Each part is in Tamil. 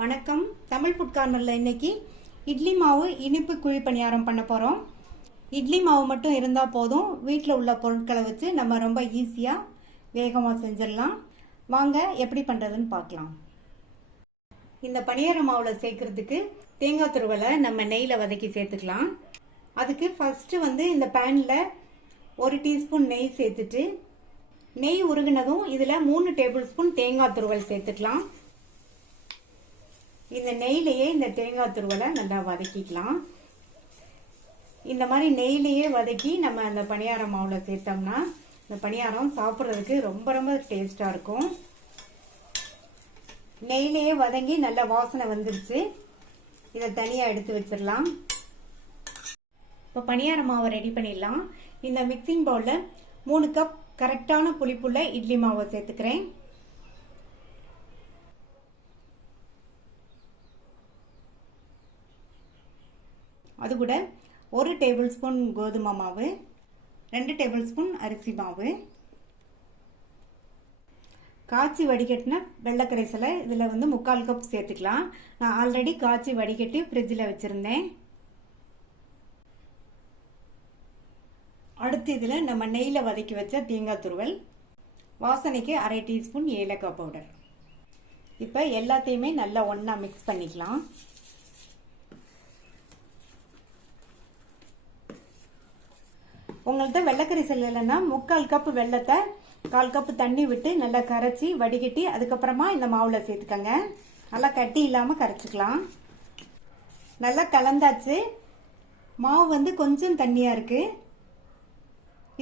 வணக்கம். தமிழ் ஃபுட் கார்னரில் இன்னைக்கு இட்லி மாவு இனிப்பு குழி பணியாரம் பண்ண போகிறோம். இட்லி மாவு மட்டும் இருந்தால் போதும். வீட்டில் உள்ள பொருட்களை வச்சு நம்ம ரொம்ப ஈஸியாக வேகமாக செஞ்சிடலாம். வாங்க எப்படி பண்ணுறதுன்னு பார்க்கலாம். இந்த பணியார மாவில் சேர்க்கறதுக்கு தேங்காய் துருவலை நம்ம நெய்யில் வதக்கி சேர்த்துக்கலாம். அதுக்கு ஃபஸ்ட்டு இந்த பேனில் 1 டீஸ்பூன் நெய் சேர்த்துட்டு, நெய் உருகினதும் இதில் 3 டேபிள் ஸ்பூன் தேங்காய் துருவல் சேர்த்துக்கலாம். இந்த நெய்லேயே இந்த தேங்காய் துருவலை நல்லா வதக்கிக்கலாம். இந்த மாதிரி நெய்லேயே வதக்கி நம்ம அந்த பணியார மாவில் சேர்த்தோம்னா இந்த பணியாரம் சாப்பிட்றதுக்கு ரொம்ப ரொம்ப டேஸ்டாக இருக்கும். நெய்லேயே வதங்கி நல்ல வாசனை வந்துருச்சு. இதை தனியாக எடுத்து வச்சிடலாம். இப்போ பணியார மாவை ரெடி பண்ணிடலாம். இந்த மிக்சிங் பவுலில் 3 கப் கரெக்டான புளிப்புள்ள இட்லி மாவை சேர்த்துக்கிறேன். அது கூட 1 டேபிள் ஸ்பூன் கோதுமை மாவு, 2 டேபிள் ஸ்பூன் அரிசி மாவு, காய்ச்சி வடிகட்டின வெள்ளைக்கரைசலை இதில் 3/4 கப் சேர்த்துக்கலாம். நான் ஆல்ரெடி காய்ச்சி வடிகட்டி ஃப்ரிட்ஜில் வச்சுருந்தேன். அடுத்து இதில் நம்ம நெய்யில் வதக்கி வச்ச தேங்காய் துருவல், வாசனைக்கு 1/2 டீஸ்பூன் ஏலக்காய் பவுடர். இப்போ எல்லாத்தையுமே நல்லா ஒன்றா மிக்ஸ் பண்ணிக்கலாம். உங்கள்கிட்ட வெள்ளைக்கரைசல் இல்லைன்னா 3/4 கப் வெள்ளத்தை 1/4 கப் தண்ணி விட்டு நல்லா கரைச்சி வடிகட்டி அதுக்கப்புறமா இந்த மாவில் சேர்த்துக்கங்க. நல்லா கட்டி இல்லாமல் கரைச்சிக்கலாம். நல்லா கலந்தாச்சு. மாவு கொஞ்சம் தண்ணியாக இருக்குது.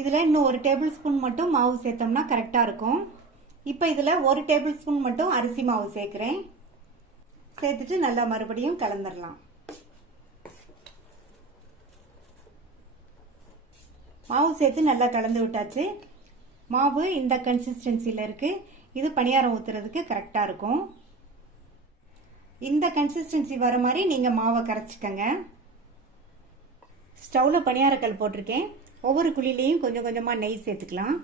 இதில் இன்னும் 1 டேபிள் ஸ்பூன் மட்டும் மாவு சேர்த்தோம்னா கரெக்டாக இருக்கும். இப்போ இதில் 1 டேபிள் ஸ்பூன் மட்டும் அரிசி மாவு சேர்க்குறேன். சேர்த்துட்டு நல்லா மறுபடியும் கலந்துடலாம். மாவு சேர்த்து நல்லா கலந்து விட்டாச்சு. மாவு இந்த கன்சிஸ்டன்சியில் இருக்குது. இது பணியாரம் ஊற்றுறதுக்கு கரெக்டாக இருக்கும். இந்த கன்சிஸ்டன்சி வர மாதிரி நீங்கள் மாவை கரைச்சிக்கங்க. ஸ்டவ்வில் பணியாரக்கல் போட்டிருக்கேன். ஒவ்வொரு குழிலையும் கொஞ்சம் கொஞ்சமாக நெய் சேர்த்துக்கலாம்.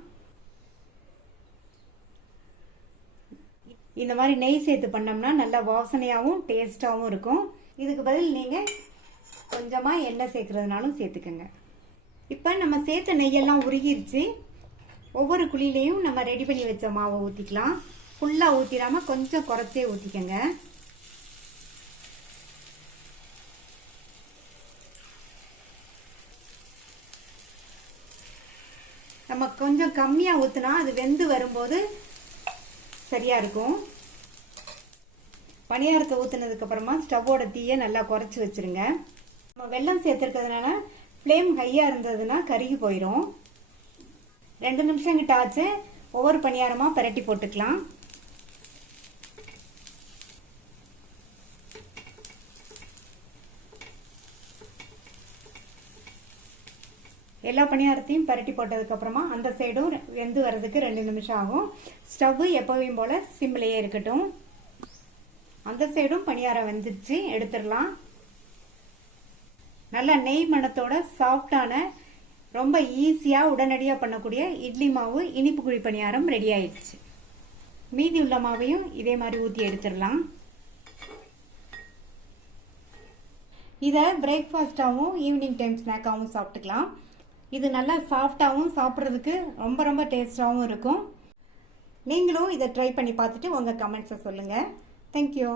இந்த மாதிரி நெய் சேர்த்து பண்ணோம்னா நல்லா வாசனையாகவும் டேஸ்டாகவும் இருக்கும். இதுக்கு பதில் நீங்கள் கொஞ்சமாக எண்ணெய் சேர்க்குறதுனாலும் சேர்த்துக்கங்க. இப்போ நம்ம சேர்த்த நெய்யெல்லாம் உருகிருச்சு. ஒவ்வொரு குழிலையும் நம்ம ரெடி பண்ணி வச்ச மாவை ஊற்றிக்கலாம். ஃபுல்லாக ஊற்றிடாமல் கொஞ்சம் குறைச்சே ஊற்றிக்கங்க. நம்ம கொஞ்சம் கம்மியாக ஊற்றினா அது வெந்து வரும்போது சரியாக இருக்கும். பணியாரத்தை ஊற்றுனதுக்கப்புறமா ஸ்டவ்வோட தீயை நல்லா குறைச்சி வச்சுருங்க. நம்ம வெல்லம் சேர்த்துருக்கிறதுனால ஃப்ளேம் ஹையாக இருந்ததுன்னா கருகி போயிடும். 2 நிமிஷம் கிட்ட ஆச்சு. ஒவ்வொரு பணியாரமாக பரட்டி போட்டுக்கலாம். எல்லா பணியாரத்தையும் பரட்டி போட்டதுக்கப்புறமா அந்த சைடும் வெந்து வர்றதுக்கு 2 நிமிஷம் ஆகும். ஸ்டவ் எப்பவும் போல் சிம்லேயே இருக்கட்டும். அந்த சைடும் பணியாரம் வெந்துருச்சு, எடுத்துடலாம். நல்லா நெய் மணத்தோட சாஃப்டான ரொம்ப ஈஸியாக உடனடியாக பண்ணக்கூடிய இட்லி மாவு இனிப்பு குழி பணியாரம் ரெடி ஆயிடுச்சு. மீதி உள்ள மாவையும் இதே மாதிரி ஊற்றி எடுத்துடலாம். இதை பிரேக்ஃபாஸ்டாகவும் ஈவினிங் டைம் ஸ்நாக்காகவும் சாப்பிட்டுக்கலாம். இது நல்லா சாஃப்டாகவும் சாப்பிட்றதுக்கு ரொம்ப ரொம்ப டேஸ்டாகவும் இருக்கும். நீங்களும் இதை ட்ரை பண்ணி பார்த்துட்டு உங்கள் கமெண்ட்ஸை சொல்லுங்கள். தேங்க்யூ.